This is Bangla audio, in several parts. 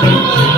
এ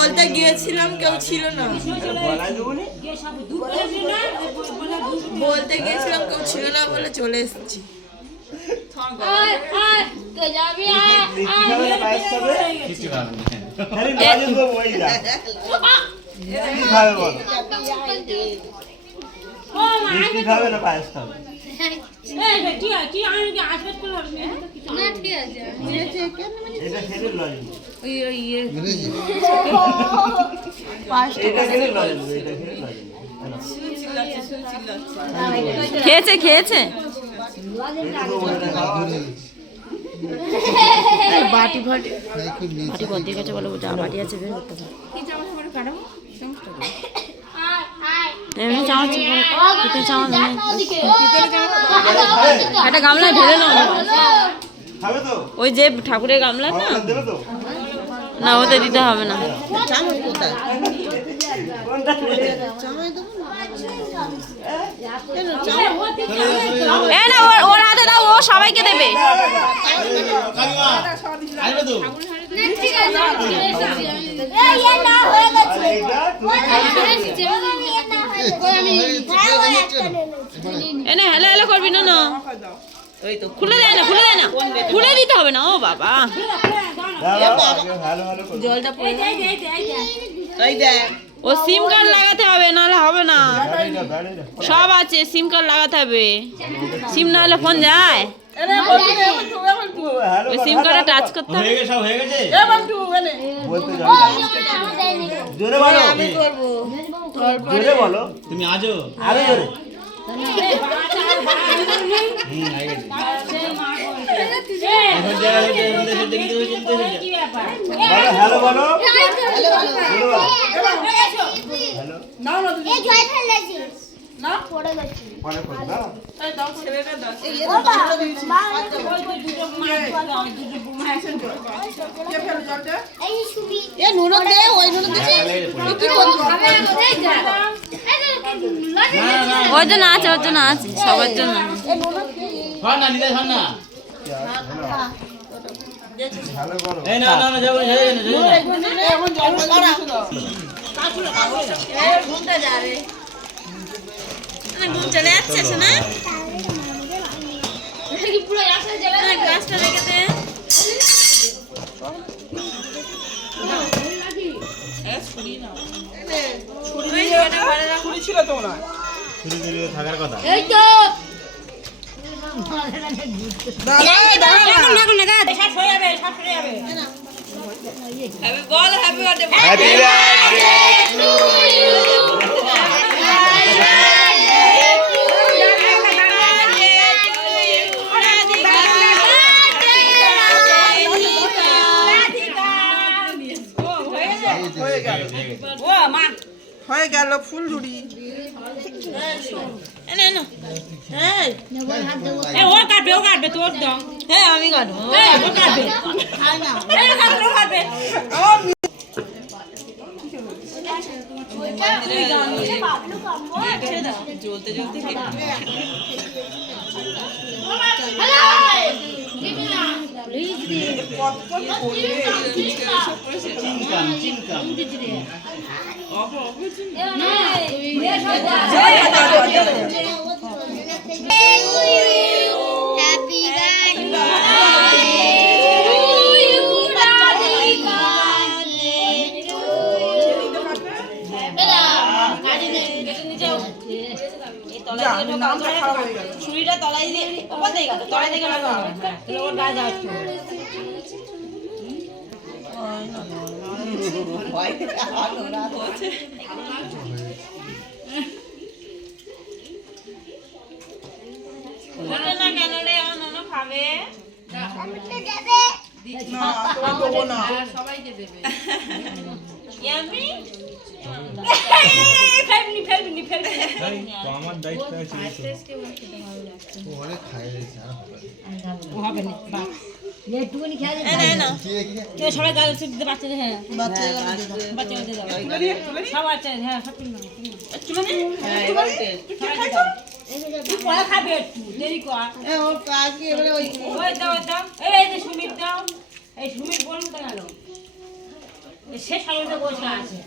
বলতে গিয়েছিলাম কেউ ছিল না। বলতে গিয়েছিলাম কেউ ছিল না বলে চলে এসেছি। খাবে না পায়েস খাবে? খেয়েছে খেয়েছে? বাটি ফাটি। বাটি বন্ধের কাছে বলো যা বাটি আছে বের করতে পারো। এমনি চামচ চামচ নেই। একটা গামলায় ঢেলে নাও তো? ওই যে ঠাকুরের গামলা না? তো। না ওতে দিতে হবে না। ওর- ওর হাতে দাও ও সবাইকে দেবে। এনে হ্যালো হ্যালো করবি না না? খুলে দেয় না খুলে দেয় না? খুলে দিতে হবে না, ও বাবা। ও সিম কার্ড লাগাতে হবে, নাহলে হবে না। সব আছে, সিম কার্ড লাগাতে হবে। সিম না হলে ফোন যায়? সিম কার্ডে টাচ করতে হবে। বলতে যাও জোরে বলো। জোরে বলো। তুমি আজও? আরও জোরে। এখন জায়গা থেকে এখান থেকে দেখতে হচ্ছে, দেখতে হচ্ছে। বলো হ্যালো বলো জোরে বলো হ্যালো পরে করো দাও ওর জন্য আছে ওর জন্য আছে। সবার জন্য। সর না, নিতে সর না। বলো এই না, না, না, যাব না, যাব না, যাব না। ঘুম চলে যাচ্ছে না। গাছটা রেখে দে। হ্যাপি বার্থডে হয়ে গেল ফুল ঝুড়ি ও কাটবে ও কাটবে তোর দাও। হ্যাঁ আমি কাটবো। ও কাটবে। 내 হয়ে ছুরিটা তলায় দিয়ে ওপর দিয়ে গেল তলায় দিয়ে গেল ওর গায়ে যাচ্ছে না কেন রে আমার ননদ খাবে? না তোরা দেবো না। আমার দায়িত্ব আছে না সবাই হ্যাঁ বাচ্চাদের দাও সব সব কিনবে একটু তুই পরে খাবে একটু দেরি কর দাও দাও এই সুমিত দাও সুমিত এসে বসে আছে।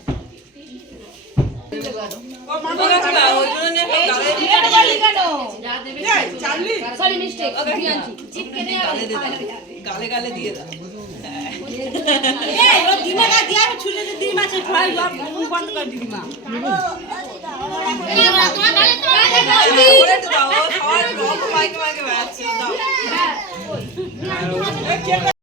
গালে গালে দিয়ে দাও বন্ধ করে দিদি মা ওরে তো দাও সবাই মাইকে মাইকে বেড়াচ্ছে